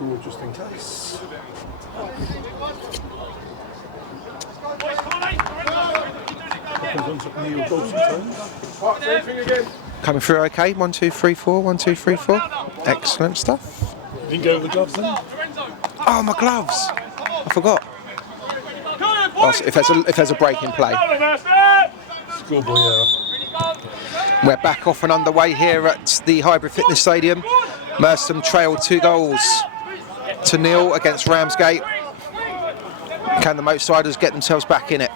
score just in case. Coming through okay. 1, 2, 3, 4. 1, 2, 3, 4. Excellent stuff. You can go with the gloves then. Oh, my gloves! I forgot. Oh, so if there's a break in play. Schoolboy, yeah. We're back off and underway here at the Hybrid Fitness Stadium. Merstham trailed 2-0 against Ramsgate. Can the Moatsiders get themselves back in it?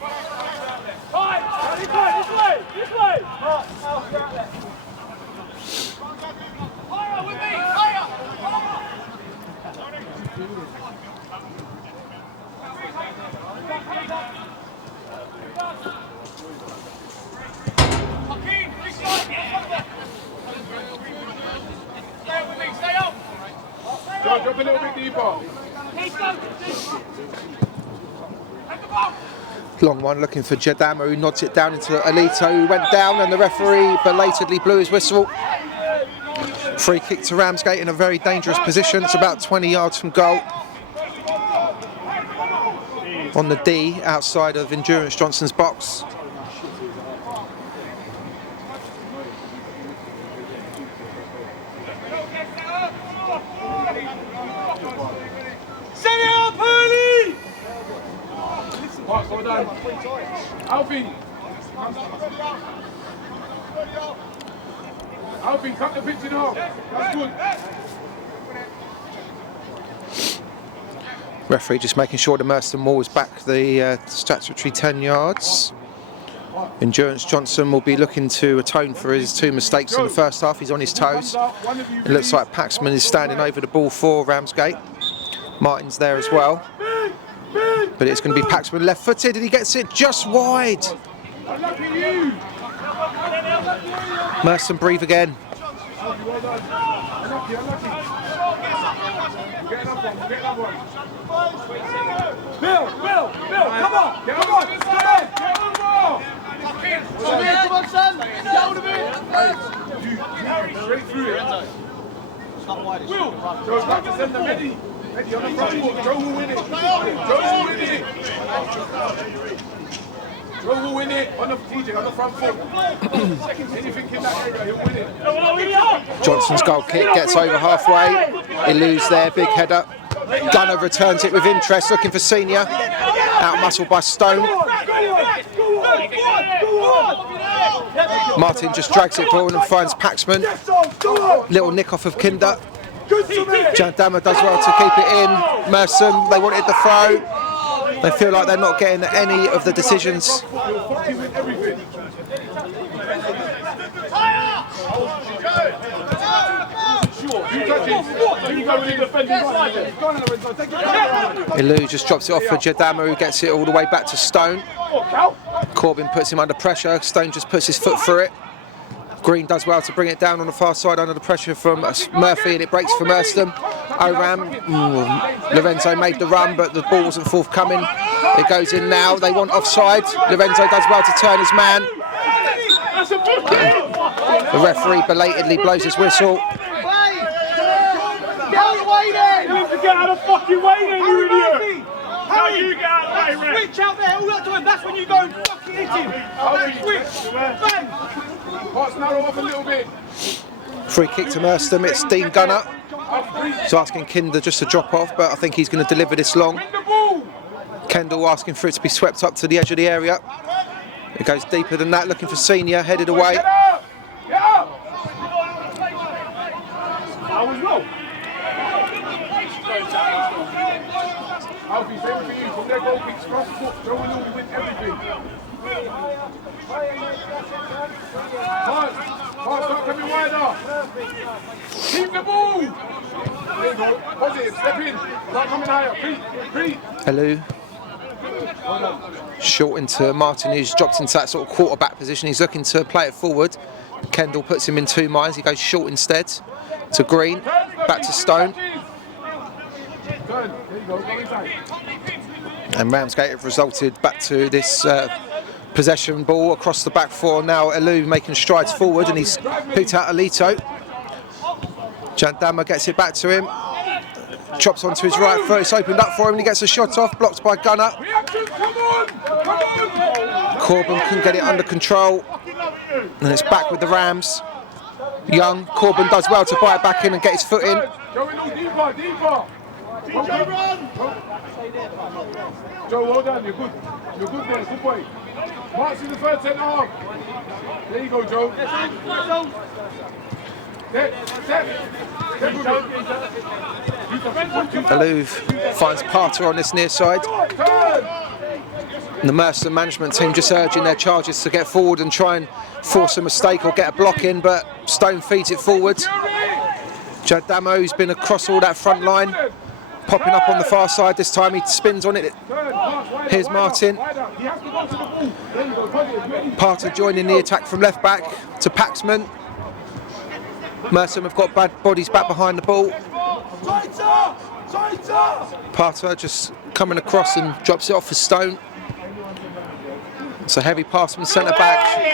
Drop a little bit deeper. Long one looking for Jadama, who nods it down into Alito, who went down, and the referee belatedly blew his whistle. Free kick to Ramsgate in a very dangerous position. It's about 20 yards from goal. On the D, outside of Endurance Johnson's box. Alfie, cut the pitch in half. That's good. Referee just making sure the Merstham wall is back the statutory 10 yards. Endurance Johnson will be looking to atone for his 2 mistakes in the first half. He's on his toes. It looks like Paxman is standing over the ball for Ramsgate. Martin's there as well. But it's going to be Paxman left-footed, and he gets it just wide. Merstham breathe again. Bill, come on! Come on, son! Down a bit! Straight through it. Will! Joe's got to send the Medi on the front foot. Joe will win it. Joe will win it on the TJ on the front foot. Anything in that area, he'll win it. Johnson's goal kick gets over halfway. Eludes there, big header. Gunner returns it with interest, looking for Senior. Out-muscled by Stone. Martin just drags it forward and finds Paxman. Little nick off of Kinder. Jandama does well to keep it in. Merstham, they wanted the throw. They feel like they're not getting any of the decisions. Ilou just drops it off for Jadama, who gets it all the way back to Stone. Corbin puts him under pressure. Stone just puts his foot through it. Green does well to bring it down on the far side under the pressure from Murphy, and it breaks for Merstham. Oram, Lorenzo made the run, but the ball wasn't forthcoming. It goes in now. They want offside. Lorenzo does well to turn his man. The referee belatedly blows his whistle. Get out of the fucking way then, you idiot! How you get out of the way, Ref? Switch out there all that time, that's when you go and fucking hit him! Switch! Bang! Hearts narrow off a little bit. Free kick to Merstham, it's Dean Gunner. He's asking Kinder just to drop off, but I think he's going to deliver this long. Kendall asking for it to be swept up to the edge of the area. It goes deeper than that, looking for Senior, headed away. Get up! That was well. Alfie, same for you. From their goal kicks, cross foot, Joe and Louis win everything. Hearts, start coming wider. Keep the ball. There you go. Positive, step in. Start coming higher. Pete. Hello. Short into Martin, who's dropped into that sort of quarterback position. He's looking to play it forward. Kendall puts him in 2 minds. He goes short instead to Green. Back to Stone. And Ramsgate have resulted back to this possession ball across the back 4. Now Elu making strides forward, and he's picked out Alito. Jandama gets it back to him. chops onto his right foot. It's opened up for him and he gets a shot off, blocked by Gunner. Corbin can get it under control. And it's back with the Rams. Young, Corbin does well to bite back in and get his foot in. Joe, hold on, you're good. You're good there, good boy. March in the first 10.5. There you go, Joe. Alou finds Parter on this near side. And the Merstham management team just urging their charges to get forward and try and force a mistake or get a block in, but Stone feeds it forward. Jadamo, who's been across all that front line, popping up on the far side. This time he spins on it. Here's Martin. Parter joining the attack from left back to Paxman. Merstham have got bad bodies back behind the ball. Parter just coming across and drops it off for Stone. It's a heavy pass from centre back.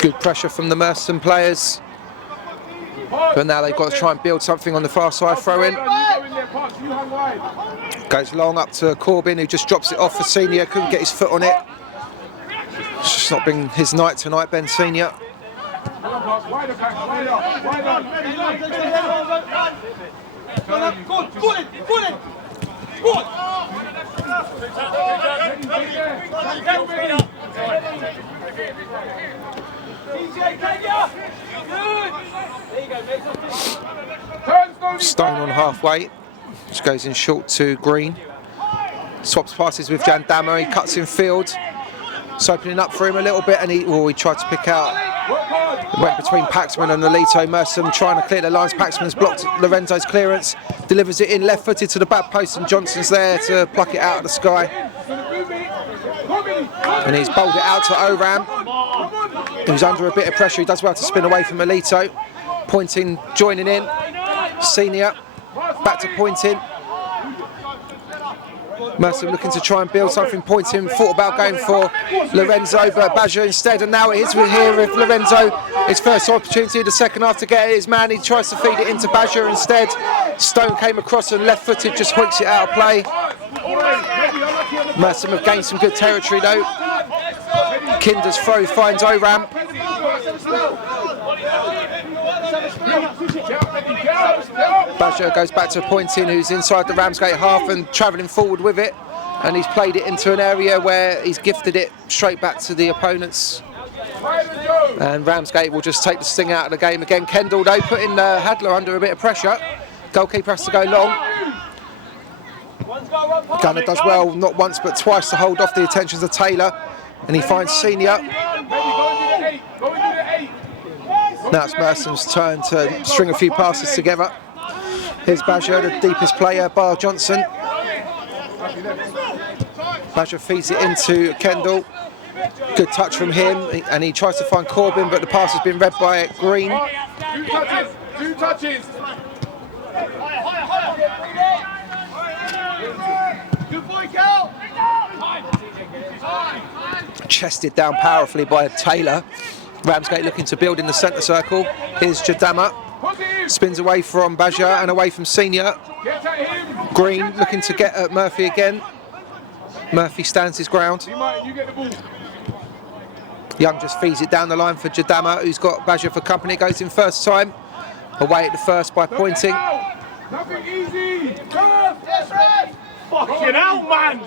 Good pressure from the Merstham players. But now they've got to try and build something on the far side, throw in. Goes long up to Corbin, who just drops it off for Senior, couldn't get his foot on it. It's just not been his night tonight, Ben Senior. Stone on halfway, which goes in short to Green. Swaps passes with Jandama, he cuts in field. It's opening up for him a little bit, and he tried to pick out. It went between Paxman and Nolito. Merstham trying to clear the lines. Paxman's blocked Lorenzo's clearance, delivers it in left-footed to the back post, and Johnson's there to pluck it out of the sky. And he's bowled it out to Oram, who's under a bit of pressure. He does well to spin away from Nolito. Pointing, joining in. Senior, back to Pointing. Merstham looking to try and build something. Pointing, thought about going for Lorenzo, but Baggio instead, and now it is here with Lorenzo. His first opportunity of the second half to get his man. He tries to feed it into Baggio instead. Stone came across and left-footed, just hoiks it out of play. Merstham have gained some good territory though. Kinder's throw finds Oram. Baggio goes back to Pointing, who's inside the Ramsgate half and travelling forward with it, and he's played it into an area where he's gifted it straight back to the opponents, and Ramsgate will just take the sting out of the game again. Kendall though putting Hadler under a bit of pressure. Goalkeeper has to go long. Gunner does well, not once but twice, to hold off the attentions of Taylor, and he finds Senior. Now it's Merstham's turn to string a few passes together. Here's Baggio, the deepest player, bar Johnson. Baggio feeds it into Kendall. Good touch from him, and he tries to find Corbin, but the pass has been read by Green. Two touches. Good boy, Cal. Chested down powerfully by Taylor. Ramsgate looking to build in the centre circle. Here's Jadama. Spins away from Baggio and away from Senior. Green looking to get at Murphy again. Murphy stands his ground. Young just feeds it down the line for Jadama, who's got Baggio for company. Goes in first time. Away at the first by Pointing. Nothing easy. Fucking hell, man!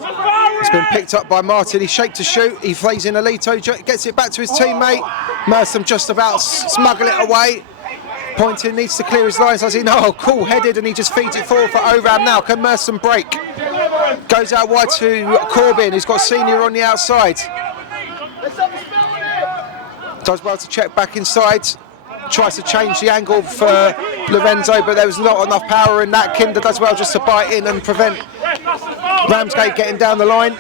It's been picked up by Martin. He shaped to shoot. He plays in Alito, gets it back to his teammate. Merstham just about smuggle it away. Pointing needs to clear his lines as he cool headed, and he just feeds it forward for Oram now. Can Merstham break? Goes out wide to Corbin, who's got Senior on the outside. Does well to check back inside. Tries to change the angle for Lorenzo, but there was not enough power in that. Kinder does well just to bite in and prevent Ramsgate getting down the line.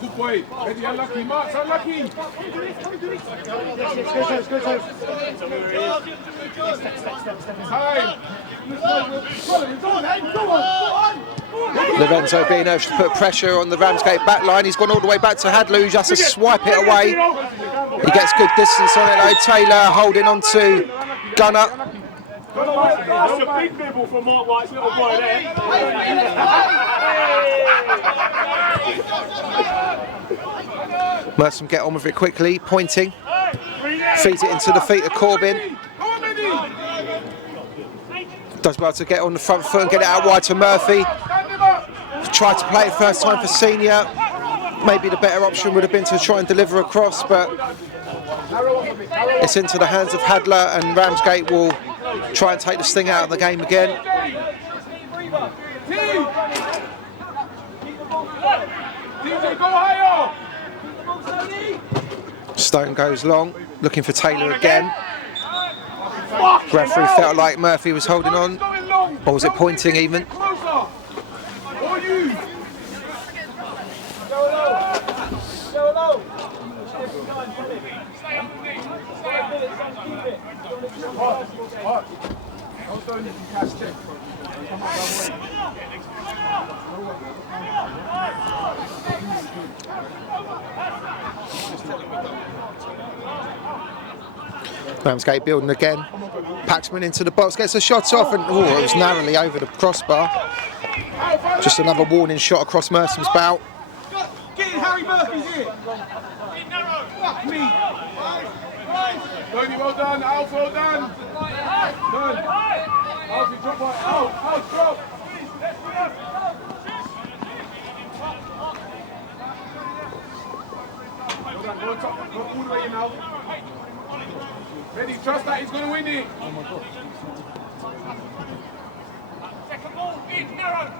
Good boy. Eddie, unlucky. Mark's unlucky. Lorenzo being able to put pressure on the Ramsgate back line. He's gone all the way back to Hadley, who just has to swipe it away. He gets good distance on it though. Taylor holding on to Gunner. That's a big nibble from Mark White's little boy there. Merstham get on with it quickly, pointing. Feeds it into the feet of Corbin. Does well to get on the front foot and get it out wide to Murphy. Tried to play it first time for Senior. Maybe the better option would have been to try and deliver across, but it's into the hands of Hadler, and Ramsgate will try and take the sting out of the game again. Stone goes long, looking for Taylor again. Referee felt like Murphy was holding on, or was it pointing even? Ramsgate building again. Paxman into the box, gets a shot off, and it was narrowly over the crossbar. Just another warning shot across Merstham's bow. Get in Harry Murphy's here. Fuck me. Tony, well done. Alf, well done. Done. Alfie, drop by. Alf, drop. Well done. Go on top. Go all the way in now. Ready, trust that he's going to win it. Second ball, in, narrow.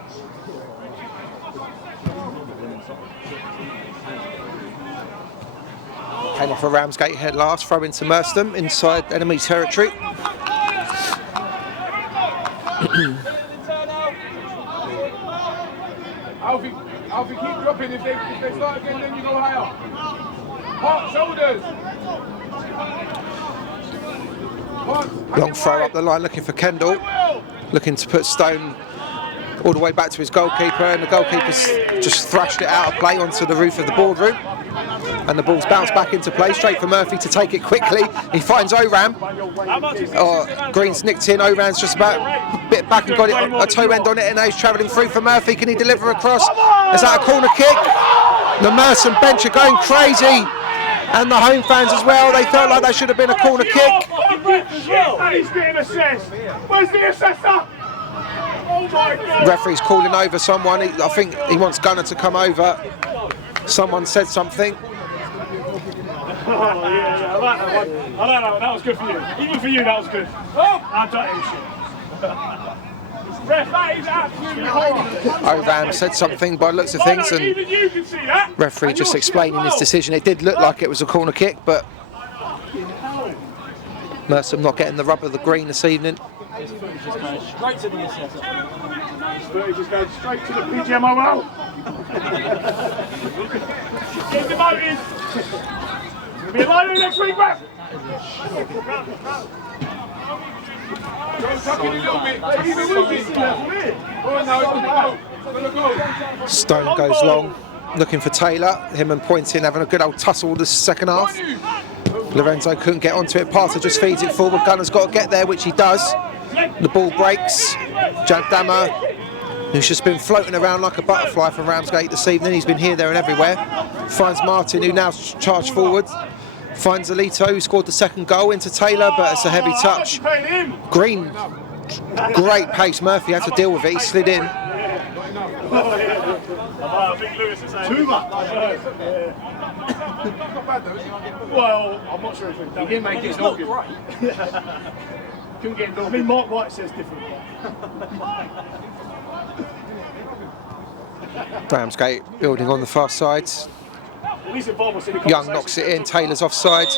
Came off a Ramsgate head last, throw into Merstham inside enemy territory. Alfie, keep dropping. If they start again, then you go higher. Heart, shoulders. Long throw up the line, looking for Kendall, looking to put Stone all the way back to his goalkeeper, and the goalkeeper's just thrashed it out of play onto the roof of the boardroom, and the ball's bounced back into play, straight for Murphy to take it quickly. He finds Oram. Green's nicked in, Oram's just about a bit back and got it a toe end on it, and now he's travelling through for Murphy. Can he deliver across? Is that a corner kick? The Merstham bench are going crazy, and the home fans as well. They felt like that should have been a corner kick. He's getting assessed. Where's the assessor? Oh my God. Referee's calling over someone. I think he wants Gunner to come over. Someone said something. Oh, yeah, I like that one. I like that one. That was good for you. Even for you, that was good. I don't Ref, that is absolutely horrible. Oram said something by the looks of things, and even you can see that. referee just explaining his decision. It did look like it was a corner kick, but Merstham not getting the rub of the green this evening. Straight to the assessor. Just going straight to the PGMOL. Get demoted. You'll be alone next week, ref. Stone goes long, looking for Taylor. Him and Pointing having a good old tussle this second half. Lorenzo couldn't get onto it. Parter just feeds it forward. Gunner's got to get there, which he does. The ball breaks. Jadama, who's just been floating around like a butterfly for Ramsgate this evening. He's been here, there and everywhere. Finds Martin, who now charged forward. Finds Alito, who scored the second goal, into Taylor, but it's a heavy touch. Green, great pace. Murphy had to deal with it. He slid in. Too much. Well, I'm not sure if he didn't make it not great. Couldn't get I mean, Mark White says different. Ramsgate building on the far side. Young knocks it in. Taylor's offside.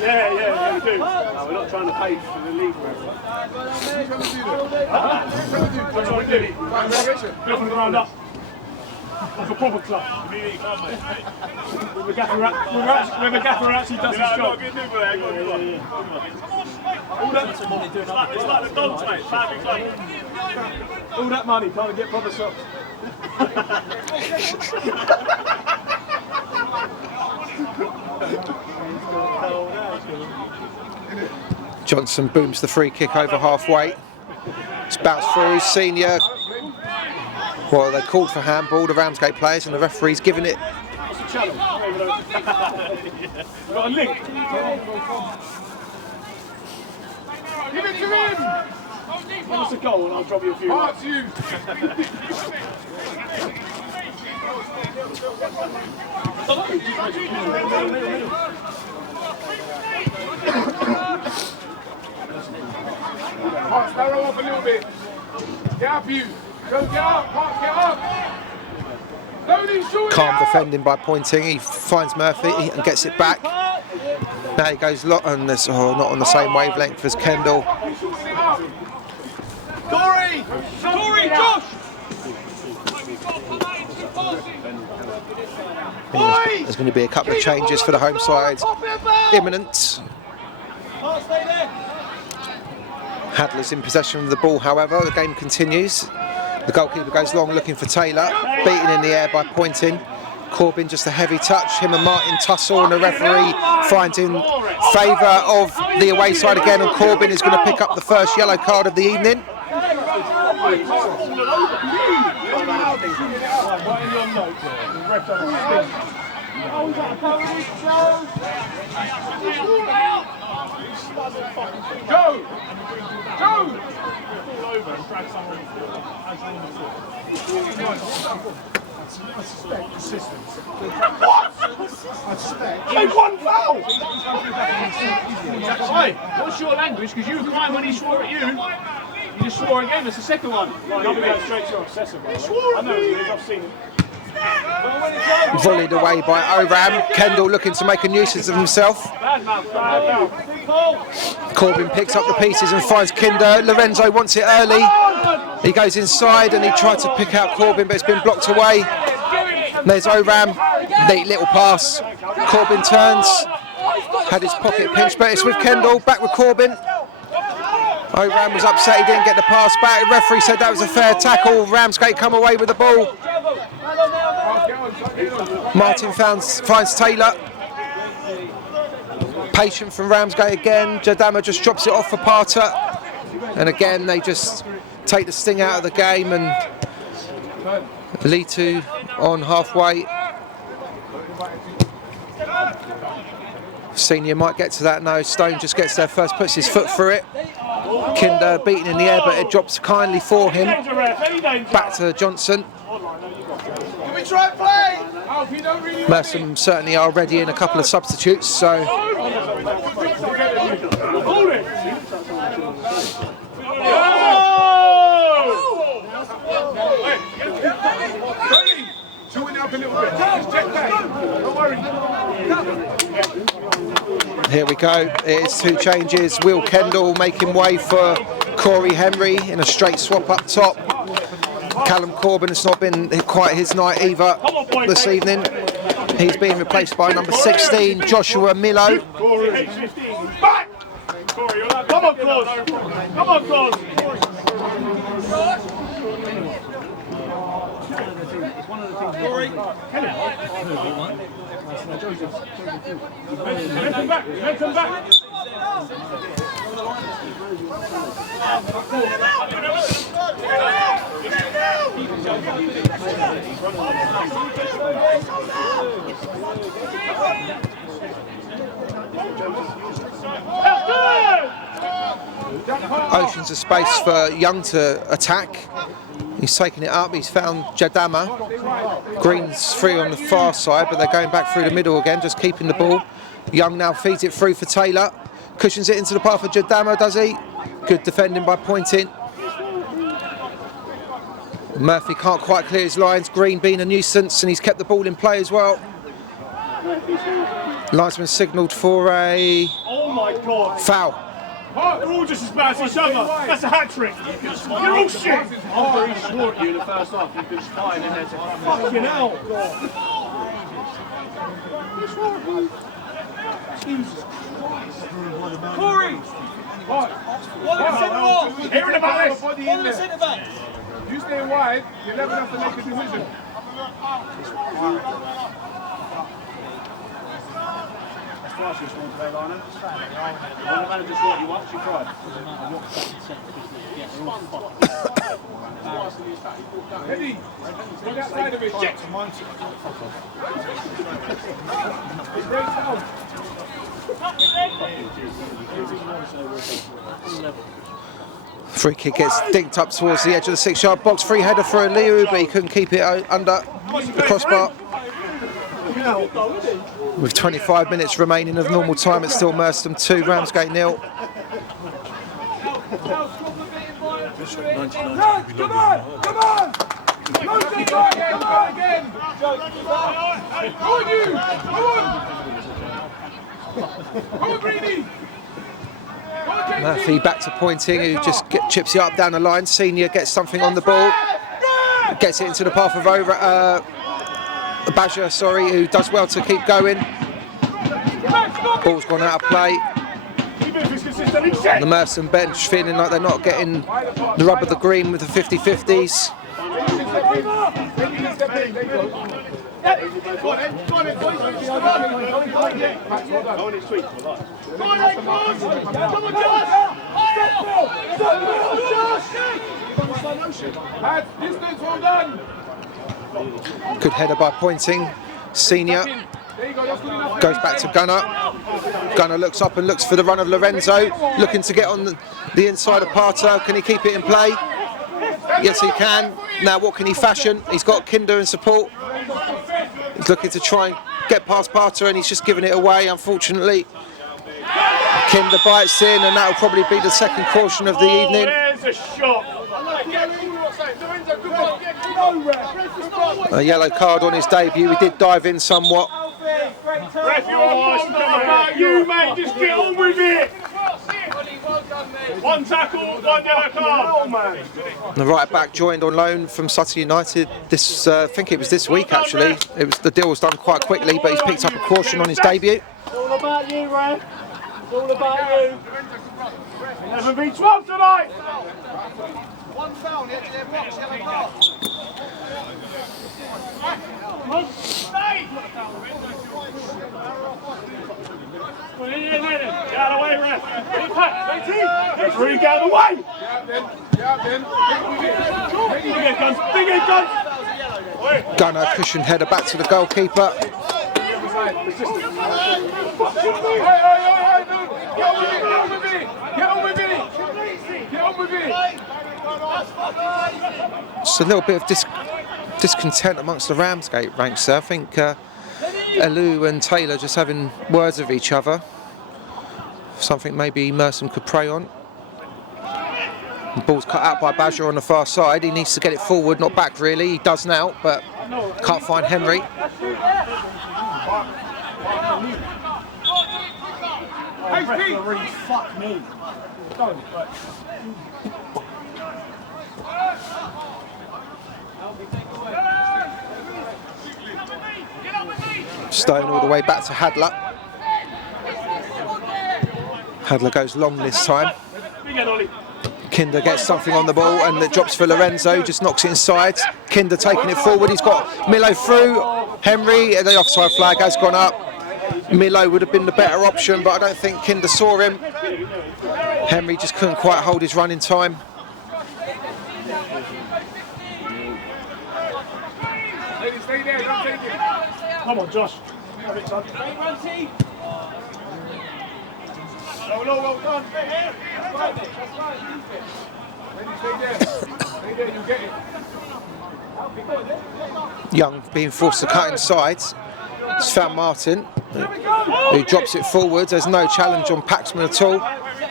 Yeah, we do. No, we're not trying to pay for the league. That's what we do. Go from the ground up. Like a proper club. When the gaffer actually does his job. It's like the dogs, mate. Family club. All that money trying to get proper shots. Johnson booms the free kick over halfway. It's bounced through. Senior. Well, they called for handball, the Ramsgate players, and the referee's giving it. Got a link. Give it to him! Give us a goal and I'll drop you a few. Parts you! Parts, narrow up a little bit. Get up you! Go get up! Parts, get up! Calm defending by pointing. He finds Murphy and gets it back. Now he goes not on the same wavelength as Kendall. Corey! Josh! There's going to be a couple of changes for the home side. Imminent. Hadler's in possession of the ball, however. The game continues. The goalkeeper goes long looking for Taylor. Beaten in the air by pointing. Corbin just a heavy touch. Him and Martin tussle, and the referee finds in favour of the away side again, and Corbin is going to pick up the first yellow card of the evening. Go! Take one foul! Hey, what's your language? Because you were crying when he swore at you. You just swore again, that's the second one. You're going to go straight to your obsessive. I know he is, I've seen him. Volleyed away by Oram. Kendall looking to make a nuisance of himself. Corbin picks up the pieces and finds Kinder. Lorenzo wants it early. He goes inside and he tried to pick out Corbin, but it's been blocked away. There's Oram. Neat little pass. Corbin turns. Had his pocket pinched, but it's with Kendall. Back with Corbin. Oram was upset he didn't get the pass back. The referee said that was a fair tackle. Ramsgate come away with the ball. Martin finds Taylor. Patient from Ramsgate again. Jadama just drops it off for Parter. And again, they just take the sting out of the game, and Litu on halfway. Senior might get to that. No, Stone just gets there first, puts his foot through it. Kinder beaten in the air, but it drops kindly for him. Back to Johnson. Can we try and play? Merstham certainly are ready in a couple of substitutes, so. Here we go, it's two changes. Will Kendall making way for Corey Henry in a straight swap up top. Callum Corbin, it's not been quite his night either this evening. He's being replaced by number 16, Joshua Milo. Back! Come on, Claus! Come on, Claus! Corey! Let him back! Oceans of space for Young to attack. He's taking it up, he's found Jadama. Green's free on the far side, but they're going back through the middle again, just keeping the ball. Young now feeds it through for Taylor. Cushions it into the path of Jadama, does he? Good defending by Pointing. Murphy can't quite clear his lines. Green being a nuisance, and he's kept the ball in play as well. Linesman signalled for a foul. They're all just as bad as each other. That's a hat-trick. You're all shit. After he swore at you in the first half, you could fine and there's a fucking hell. Jesus Christ. Corey! What? One of the centre-backs. Hearing about this. One of the centre-backs. You stay wide, you're never enough to make a decision. twice this one today, Lionel. When the manager saw you up, she cried. Eddie, look outside of it. Jet. It's breaks down. Free kick gets dinked up towards the edge of the 6-yard box. Free header for Aliu, but he couldn't keep it under the crossbar. With 25 minutes remaining of normal time, it's still Merstham 2, Ramsgate 0. Come on! Come on! Come on again! Go on you! Go on, Greeny! Murphy back to Pointing, who just chips it up down the line. Senior gets something on the ball, gets it into the path of Baja, sorry, who does well to keep going. Ball's gone out of play. The Merstham bench feeling like they're not getting the rub of the green with the 50-50s. Good header by Pointing. Senior goes back to Gunner. Gunner looks up and looks for the run of Lorenzo, looking to get on the inside of Parter. Can he keep it in play? Yes, he can. Now, what can he fashion? He's got Kinder in support. He's looking to try and get past Parter, and he's just given it away, unfortunately. Kinder bites in, and that'll probably be the second caution of the evening. There's a shot. A yellow card on his debut. He did dive in somewhat. Ref, you're awesome. You, mate, just get on with it. One tackle, one yellow card. The right back joined on loan from Sutton United. This, I think it was this week actually. The deal was done quite quickly, but he's picked up a caution on his debut. It's all about you, Ref. It's all about you. 11v12 tonight. One foul, the edge of their box, yellow card. Get out of the way, Ref. Referee, get out of the way. Big head guns. Gunner cushion header back to the goalkeeper. It's a little bit of discontent amongst the Ramsgate ranks there. I think Elu and Taylor just having words with each other. Something maybe Merstham could prey on. The ball's cut out by Baja on the far side. He needs to get it forward, not back really. He does now, but can't find Henry. Referee, fuck me. Stone all the way back to Hadler. Hadler goes long this time. Kinder gets something on the ball and it drops for Lorenzo, just knocks it inside. Kinder taking it forward, he's got Milo through. Henry, the offside flag has gone up. Milo would have been the better option, but I don't think Kinder saw him. Henry just couldn't quite hold his run in time. Stay there, don't take it. Come on, Josh. Have it, son. Well done. Stay here. That's right, mate. That's right. Stay there. Stay there, you get it. Young being forced to cut inside. It's found Martin, who drops it forward. There's no challenge on Paxman at all.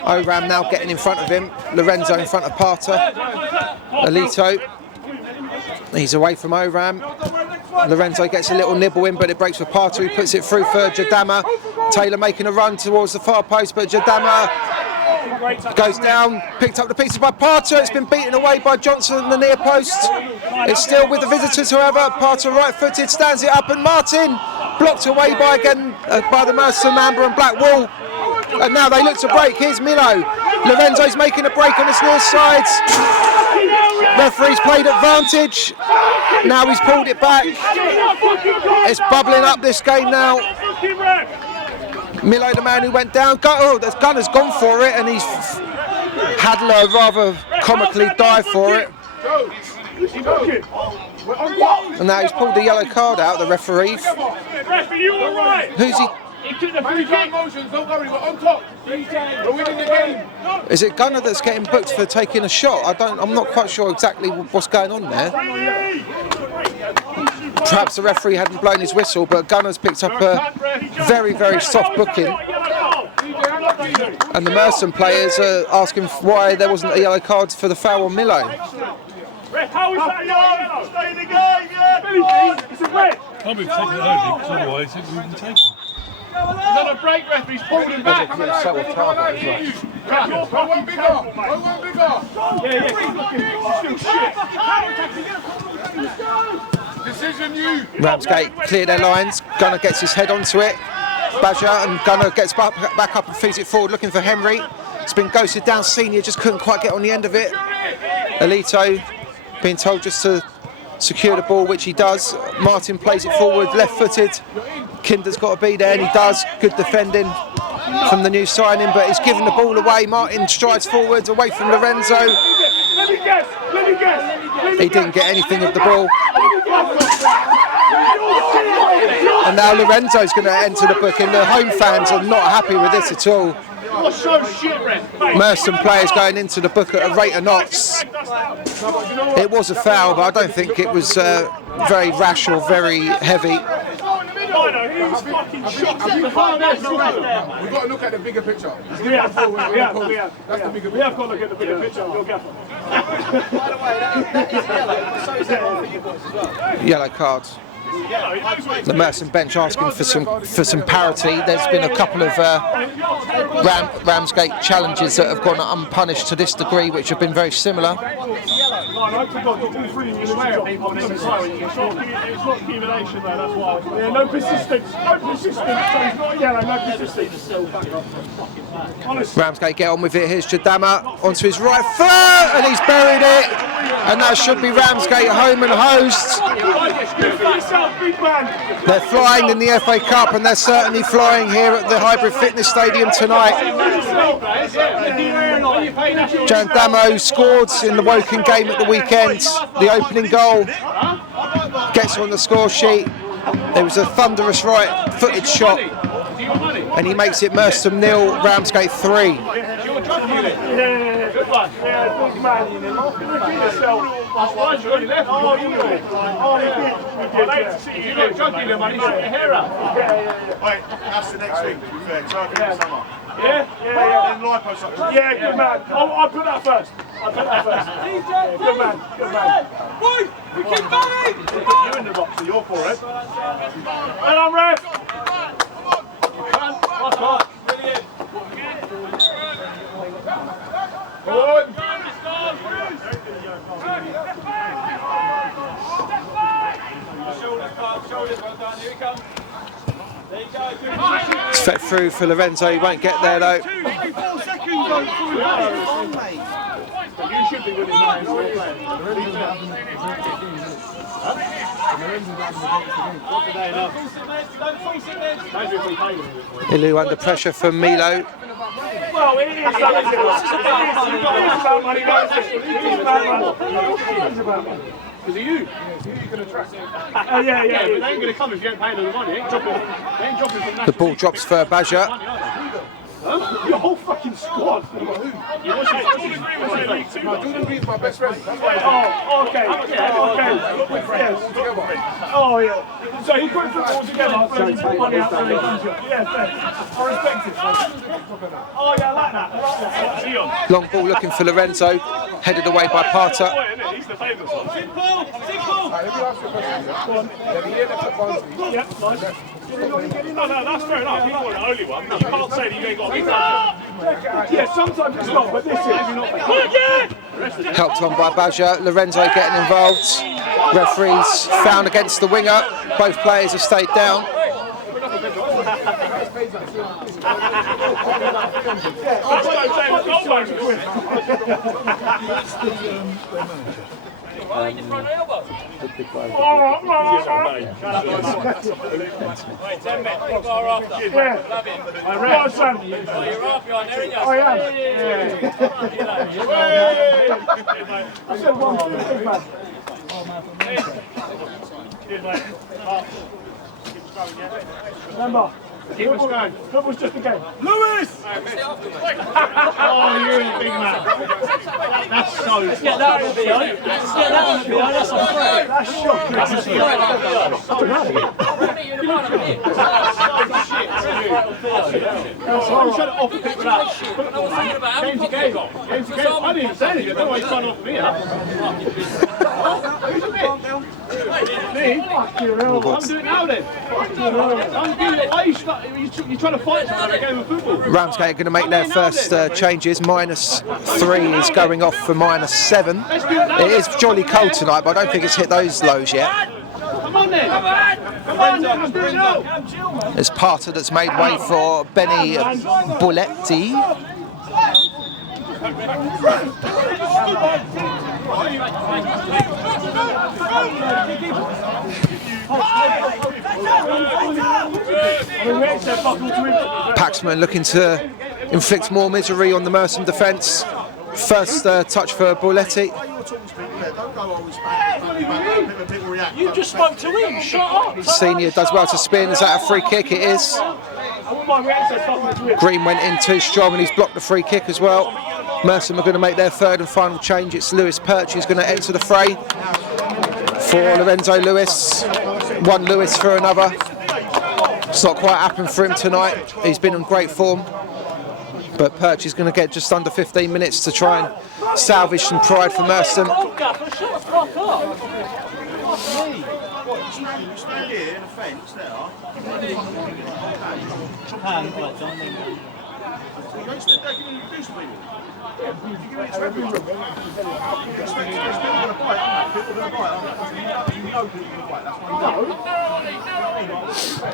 Oram now getting in front of him. Lorenzo in front of Parter. Alito. He's away from Oram. Lorenzo gets a little nibble in, but it breaks for Parter, who puts it through for Jadama. Taylor making a run towards the far post, but Jadama goes down, picked up the pieces by Parter. It's been beaten away by Johnson in the near post. It's still with the visitors, however. Parter right-footed, stands it up, and Martin blocked away by the Merstham, Amber and Black Wall. And now they look to break. Here's Milo. Lorenzo's making a break on his near side. Referee's played advantage. Now he's pulled it back. It's bubbling up this game now. Milo, the man who went down. The Gunner's gone for it, and he's Hadler rather comically dive for it. And now he's pulled the yellow card out, the referee. Who's he? Is it Gunner that's getting booked for taking a shot? I'm not quite sure exactly what's going on there. Perhaps the referee hadn't blown his whistle, but Gunner's picked up a very, very soft booking. And the Merstham players are asking why there wasn't a yellow card for the foul on Milo. How is that yellow? Stay in the game, yeah! It's a red! Can't be taking it early, because otherwise it wouldn't take it. He's on a break, ref, he's pulled him back. One bigger. Ramsgate clear their lines. Gunner gets his head onto it. Badger and Gunner gets back up and feeds it forward, looking for Henry. It's been ghosted down. Senior just couldn't quite get on the end of it. Alito being told just to secure the ball, which he does. Martin plays it forward, left-footed. Kinder's got to be there, and he does. Good defending from the new signing, but he's given the ball away. Martin strides forward, away from Lorenzo. Let me guess. He didn't get anything of the ball. And now Lorenzo's going to enter the book, and the home fans are not happy with this at all. Merstham players going into the book at a rate of knots. It was a foul, but I don't think it was very rash or very heavy. We've got to look at the bigger picture. We have got to look at the bigger picture. Yellow cards. The Merstham bench asking for some parity. There's been a couple of Ramsgate challenges that have gone unpunished to this degree, which have been very similar. It's not accumulation though, that's why. Yeah, no persistence. So it's not yellow, no persistence. Ramsgate get on with it. Here's Jadama onto his right foot, and he's buried it. And that should be Ramsgate home and host. They're flying in the FA Cup, and they're certainly flying here at the Hybrid Fitness Stadium tonight. Jadama scored in the Woking game at the weekend. The opening goal gets on the score sheet. There was a thunderous right-footed shot, and he makes it Merstham 0, Ramsgate 3. That's the next thing, to be fair. Yeah, good man. I'll put that first. Good man. We keep going! You're in the box, so you're for it. And I'm ref! Brilliant. It's fed through for Lorenzo, he won't get there though. 4 seconds. You should be winning Ilu under pressure from Milo. Well, it is about money, because of you. You're going to trust it. Yeah, but they ain't going to come if you ain't paying them the money. They ain't dropping from The ball drops for Badger. Your whole fucking squad. Jordan Reed's my best friend. Oh, okay. Oh, yeah. So he put football together, so he put money out there. Yeah, thanks. I respect it. Oh, yeah, I like that. Long ball looking for Lorenzo, headed away by Parter. He's the favourite one. Simple. Let me ask you a question. Yeah, nice. No, that's fair enough. He's not the only one. You can't say that you ain't got a big touch. Yeah, sometimes it's not, but this is. Helped on by Badger. Lorenzo getting involved. Referees found against the winger. Both players have stayed down. Remember, football's just a game. Lewis! Oh, you're a big man. That's so. Let's get that on the video. Let's get that on the video. That's on free. That's shocking. That's a shit. That's horrible. I'm trying to offer people that football, man. Change the game. Change the game. I didn't say anything. I don't know why you're trying to offer me that. Who's a bit? Me? Fucking hell. I'm doing it now then. I'm doing it. Why are you trying to fight someone in a game of football? Ramsgate are going to make their first changes. -3 is going off for -7. It is jolly cold tonight, but I don't think it's hit those lows yet. Come on then. Come on then. Let's do it now. There's Parter that's made way for Benny Bulletti. Paxman looking to inflict more misery on the Merstham defence. First touch for Bulletti. You just spoke to him. Shut up. Senior does well to spin. Is that a free kick? It is. Green went in too strong and he's blocked the free kick as well. Merstham are going to make their third and final change. It's Lewis Perch who's going to enter the fray for Lorenzo Lewis. One Lewis for another. It's not quite happened for him tonight. He's been in great form. But Perch is going to get just under 15 minutes to try and salvage some pride for Merstham.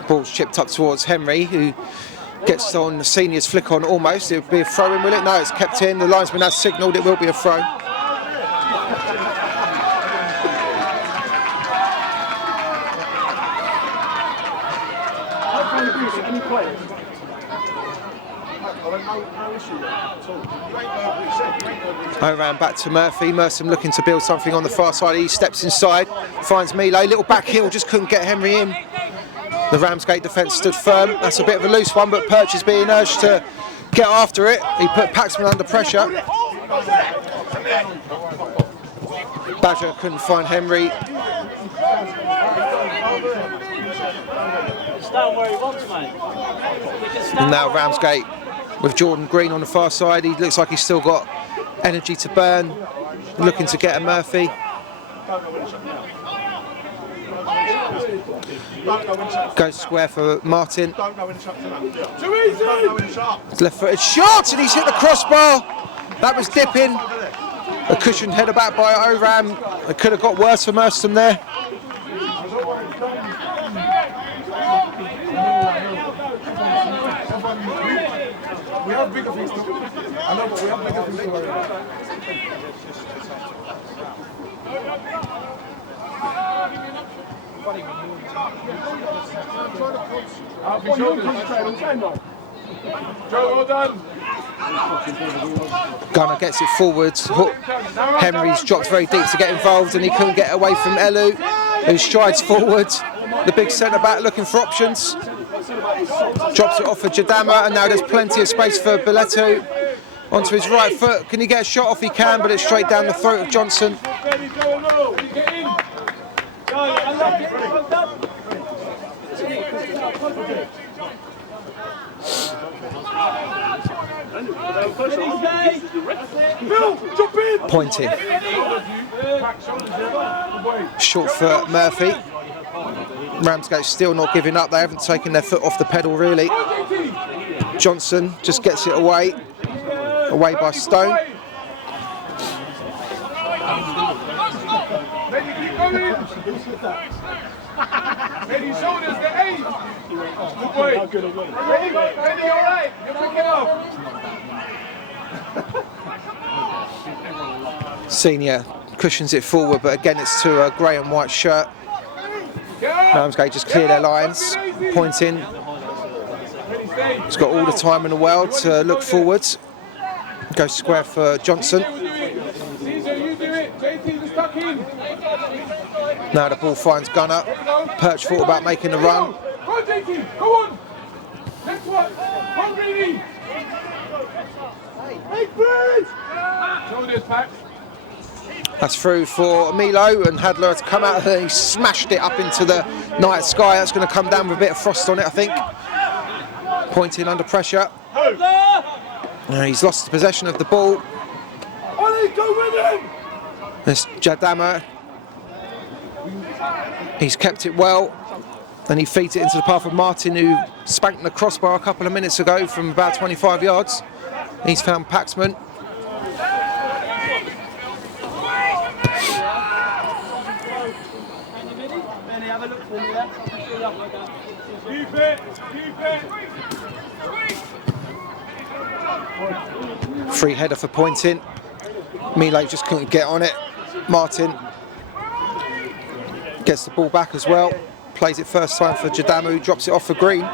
Ball's chipped up towards Henry, who gets on the Senior's flick on almost. It would be a throw in, will it? No, it's kept in. The linesman has signalled it will be a throw. Around back to Murphy. Merstham looking to build something on the far side. He steps inside, finds Milo. Little back heel, just couldn't get Henry in. The Ramsgate defence stood firm. That's a bit of a loose one, but Perch is being urged to get after it. He put Paxman under pressure. Badger couldn't find Henry. And now Ramsgate with Jordan Green on the far side. He looks like he's still got energy to burn. Looking to get a Murphy. Goes square for Martin. Left-footed shot, and he's hit the crossbar. That was dipping. A cushioned header back by Oram. It could have got worse for Merstham there. We have bigger things to do. I know, but we have bigger things to worry about. Joe, well done. Gunner gets it forwards. Henry's dropped very deep to get involved and he couldn't get away from Elu, who strides forward. The big centre back looking for options. Drops it off for Jadama, and now there's plenty of space for Belletto. Onto his right foot. Can he get a shot off? He can, but it's straight down the throat of Johnson. Pointing. Short for Murphy. Ramsgate still not giving up. They haven't taken their foot off the pedal really. Johnson just gets it away by Stone. Ready, shoulders, the 8. Good boy. Ready, all right. You're picking up. Senior cushions it forward, but again it's to a grey and white shirt. Ramsgate just clear their lines, pointing. He's got all the time in the world to look forwards. Go square for Johnson. Now the ball finds Gunner. Perch thought about making the run. Go on, JT, go on! Next one! Come, Greeny! Hey, Bridge! Shoulders, Pat. That's through for Milo, and Hadler to come out and he smashed it up into the night sky. That's going to come down with a bit of frost on it, I think. Pointing under pressure. He's lost possession of the ball. Ollie, go with him! This Jadama. He's kept it well. And he feeds it into the path of Martin, who spanked the crossbar a couple of minutes ago from about 25 yards. He's found Paxman. Keep it, keep it. Free header for pointing. Milo just couldn't get on it. Martin gets the ball back as well. Plays it first time for Jadamu, drops it off for Green.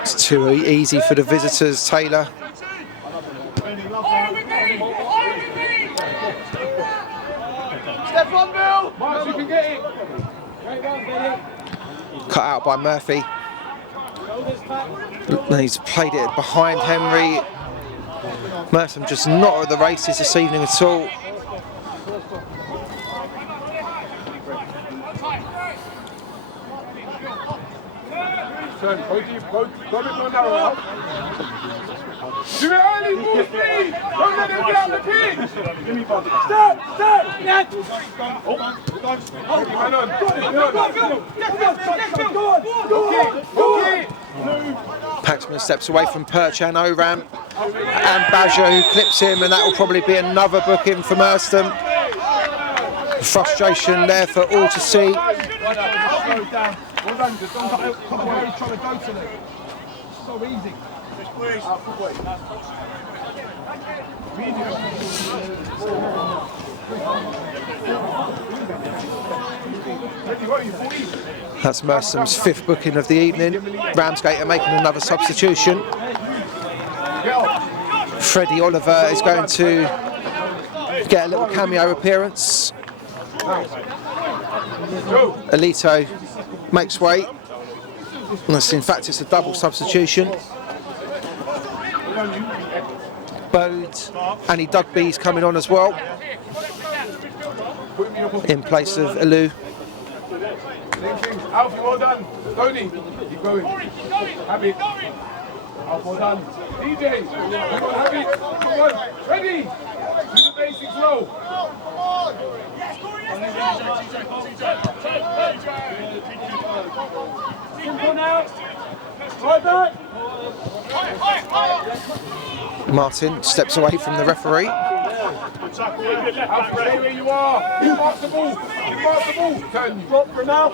It's too easy for the visitors, Taylor. Step on, Bill! Mark, you can get it. Cut out by Murphy. And he's played it behind Henry. Merstham just not at the races this evening at all. Go deep, go a bit more narrow. Do it early, move speed! Don't let them get out the pitch! Stop! Stop! Man on. Paxman steps away from Perch and Oram. And Baja, who clips him, and that will probably be another booking for Merstham. Frustration there for all to see. Well done, just don't try to go to them. So easy. That's Merstham's 5th booking of the evening. Ramsgate are making another substitution. Freddie Oliver is going to get a little cameo appearance. Alito makes way. In fact, it's a double substitution. Bode, Annie Dugby's coming on as well, in place of Alou. Alfie, well done. Tony, keep going. Have it. Alfie, well done. DJ, come on, have it. Come on, ready. Do the basics low. Simple now. Right back. Martin steps away from the referee. Alfie, stay where you are. Mark the ball. Mark the ball. Turn. Drop for now.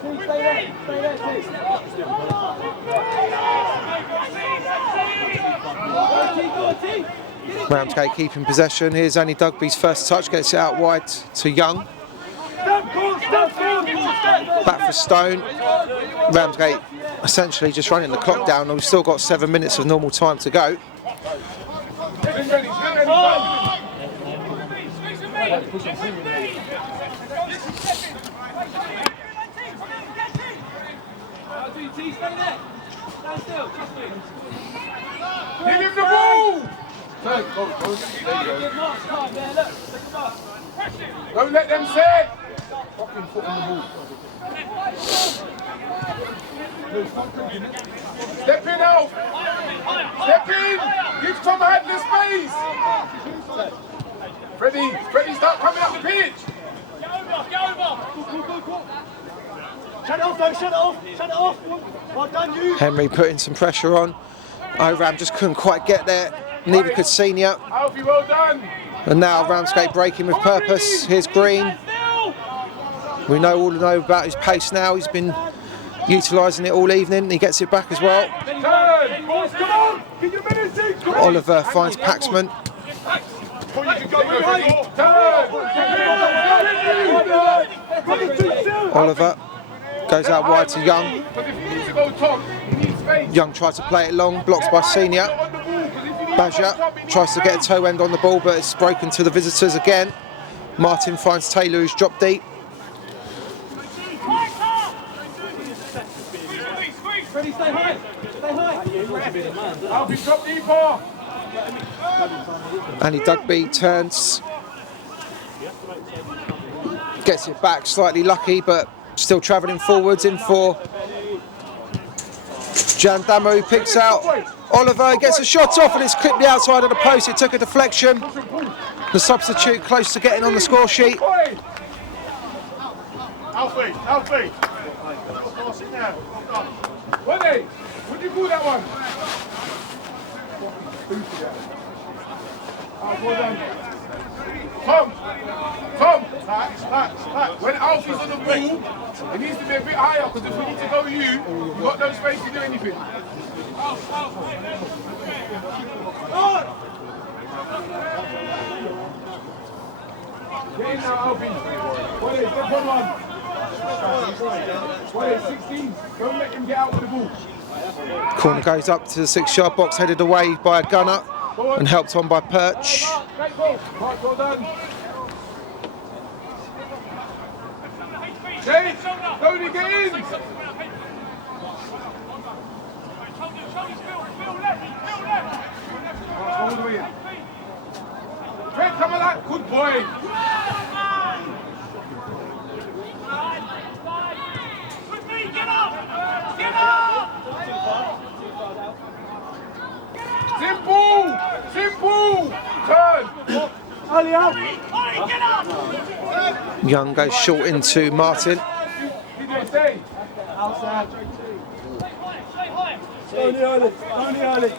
Stay there. Stay there, please. Ramsgate keeping possession. Here's Annie Dugby's first touch, gets it out wide to Young. Back for Stone. Ramsgate essentially just running the clock down, and we've still got 7 minutes of normal time to go. Give him the ball! Don't let them set! Fucking foot on the ball. Step in, Alf! Step in! Give Tom Hadler space! Freddie, start coming up the pitch! Get over! Shut it off, though, shut it off! Shut it off! Well done, you! Henry putting some pressure on. Oram just couldn't quite get there. Neither could Senior. Alfie, well done! And now Ramsgate breaking with purpose. Here's Green. We know about his pace now. He's been utilising it all evening. He gets it back as well. Turn! Boss, come on! Get your minutes in! Come on! Oliver finds Paxman. Oliver goes out wide to Young. Young tries to play it long, blocked by Senior. Baja tries to get a toe end on the ball, but it's broken to the visitors again. Martin finds Taylor, who's dropped deep. Ready, stay high. Stay high. I'll be drop deeper. Andy Dugby turns. Gets it back, slightly lucky, but still travelling forwards in for Jan Damo, who picks out Oliver, gets a shot off and it's clipped the outside of the post. It took a deflection. The substitute close to getting on the score sheet. Alfie, Alfie. Pass it now. What do you call that one? Well done. Tom! Pax. When Alfie's on the ball, it needs to be a bit higher because if we need to go you've got no space to do anything. Get in now, Alfie. What is step on one? What is 16? Don't let him get out with the ball. Corner goes up to the 6-yard box, headed away by a gunner and helped on by Perch. Well done. Jay, Tony, get in! All the way in. Fred, come on, good boy. Get up! Get up! Simple! Turn! Ollie, out! Get up! Young goes short into Martin. Stay. Outside. Only early.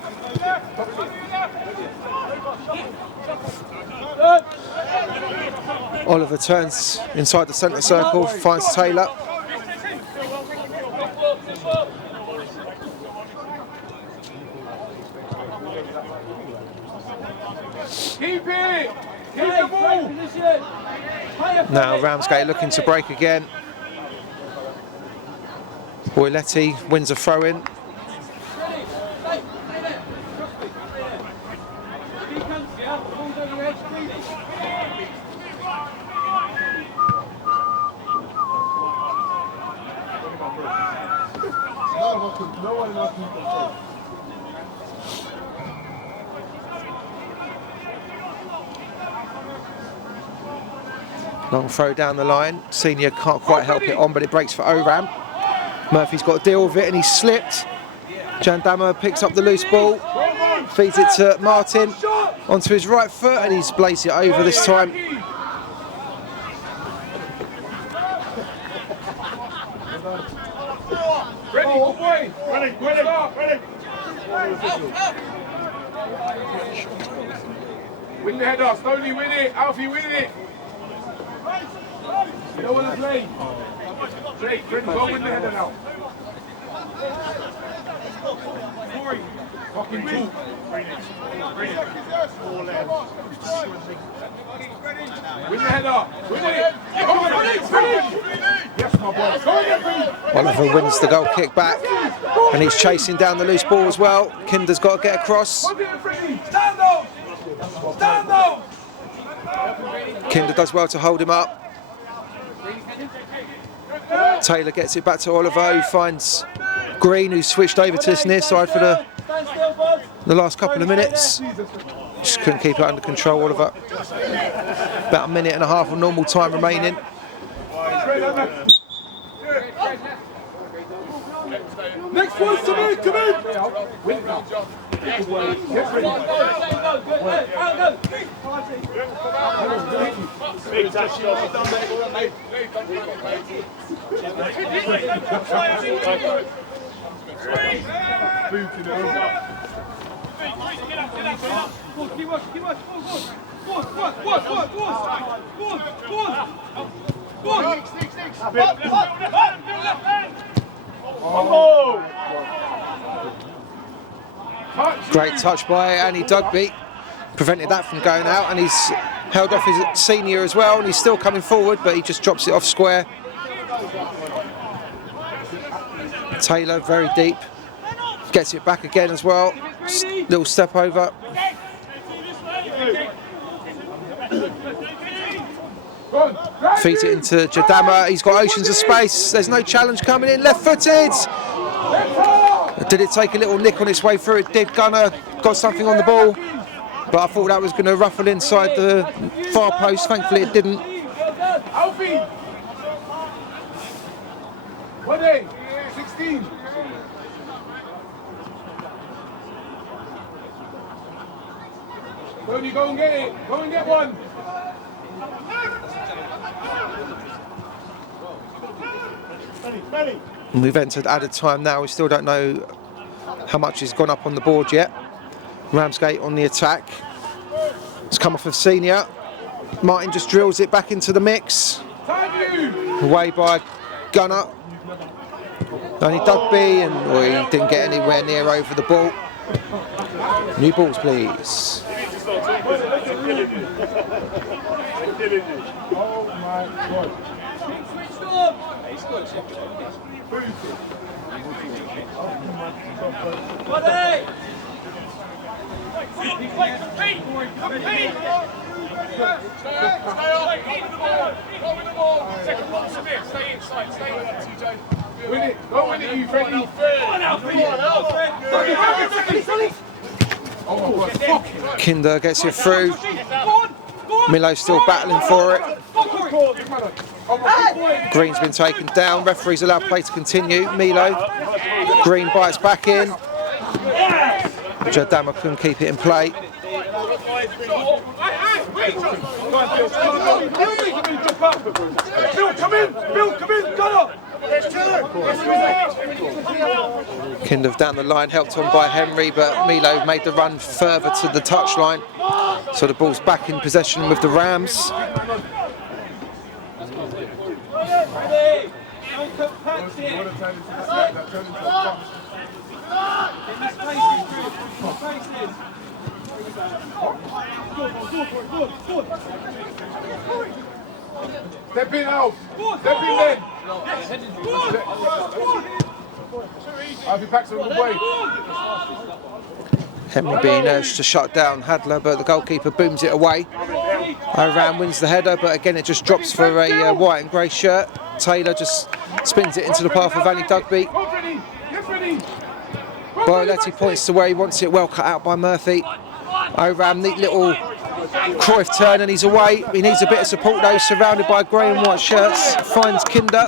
Oliver turns inside the centre circle, finds Taylor. Keep it! Keep the ball! Now Ramsgate looking to break again. Boiletti wins a throw-in. Long throw down the line. Senior can't quite help it on, but it breaks for Oram. Murphy's got to deal with it and he's slipped. Jandama picks up the loose ball, feeds it to Martin onto his right foot and he's blazed it over this time. Ready, good boy! Ready! Win the header, slowly win it, Alfie win it! You don't want to play. Jake, Fred, go win the header now. Fucking two. Win the header. Win it. Yes, my boy. Go again, Oliver wins the goal kick back and he's chasing down the loose ball as well. Kinder's got to get across. Stand up. Kinder does well to hold him up. Taylor gets it back to Oliver, who finds Green, who's switched over to this near side for the last couple of minutes. Just couldn't keep it under control, Oliver. About a minute and a half of normal time remaining. Next one's to me, come in! Big touch, Great touch by Annie Dugby, prevented that from going out, and he's held off his senior as well, and he's still coming forward, but he just drops it off square. Taylor very deep, gets it back again as well, little step over. Feeds it into Jadama, he's got oceans of space, there's no challenge coming in, left-footed! Did it take a little nick on its way through? It did. Gunner got something on the ball, but I thought that was going to ruffle inside the far post, thankfully it didn't. Alfie! 1-8, 16. Tony, go and get it. Go and get one. And we've entered added time now. We still don't know how much has gone up on the board yet. Ramsgate on the attack. It's come off of senior. Martin just drills it back into the mix. Away by Gunner. Only Dugby, and he didn't get anywhere near over the ball. New balls, please. Oh my God. Win it, go win it, you Freddie. Kinder gets it through. Milo's still battling for it. Green's been taken down. Referee's allowed play to continue. Milo. Green bites back in. Jadama couldn't keep it in play. Bill, come in! Bill, come in! Gun up! Kinder down the line, helped on by Henry, but Milo made the run further to the touchline. So the ball's back in possession with the Rams. Step in, Alf. Step in then. Alfie Paxson on the way. Henry being urged to shut down Hadler, but the goalkeeper booms it away. Oran wins the header, but again it just drops for a white and grey shirt. Taylor just spins it into the path of Annie Dugby. Bioletti points to where he wants it, well cut out by Murphy. Oran, neat little Cruyff turn and he's away. He needs a bit of support though, surrounded by grey and white shirts. Finds Kinder,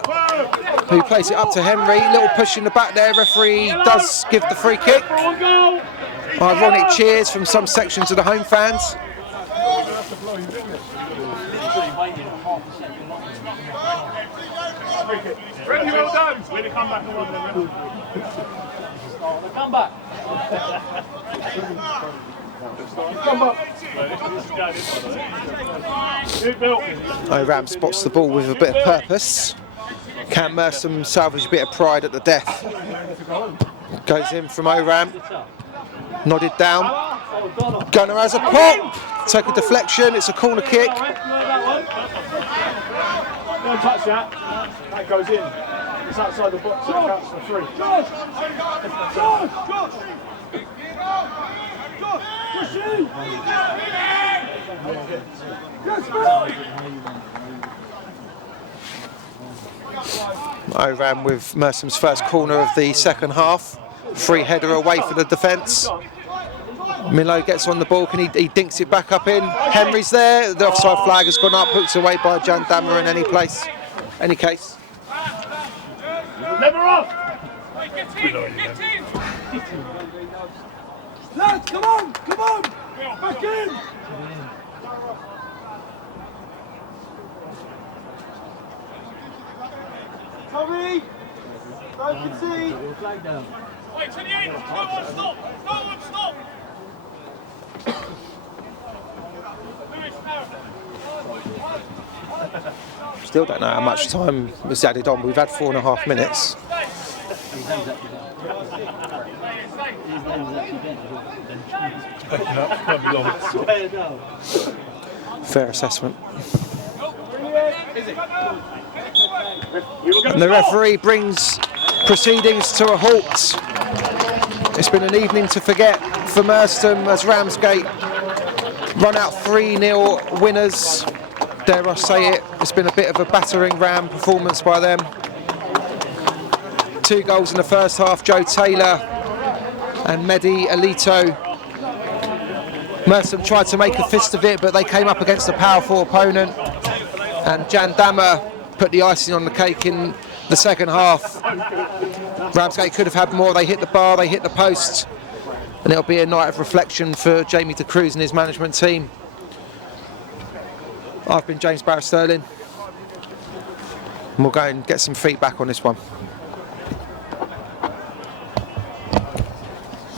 who plays it up to Henry. Little push in the back there, referee does give the free kick. Ironic cheers from some sections of the home fans. Ready, well done! Way to come back. Come back. Oram spots the ball with a bit of purpose. Can Merstham salvage a bit of pride at the death? Goes in from Oram. Nodded down. Gunner has a pop. Take a deflection. It's a corner kick. Don't touch that. That goes in. It's outside the box. So it counts for 3. Oram with Mersham's first corner of the second half. Free header away for the defence. Milo gets on the ball, he dinks it back up in. Henry's there, the offside flag has gone up, hooked away by Jan Dammer in any case. Never off! Get in! Lads, come on! Back in! Tommy! Don't concede! Wait, to the end! No one stop! Still don't know how much time was added on. We've had 4.5 minutes. Backing up, can't be long. Fair assessment. And the referee brings proceedings to a halt. It's been an evening to forget for Merstham as Ramsgate run out 3-0 winners. Dare I say it, it's been a bit of a battering ram performance by them. 2 goals in the first half, Joe Taylor and Mehdi Alito. Merstham tried to make a fist of it, but they came up against a powerful opponent, and Jan Dammer put the icing on the cake in the second half. Ramsgate could have had more. They hit the bar, they hit the post, and it'll be a night of reflection for Jamie de Cruz and his management team. I've been James Barrett-Sterling, and we'll go and get some feedback on this one.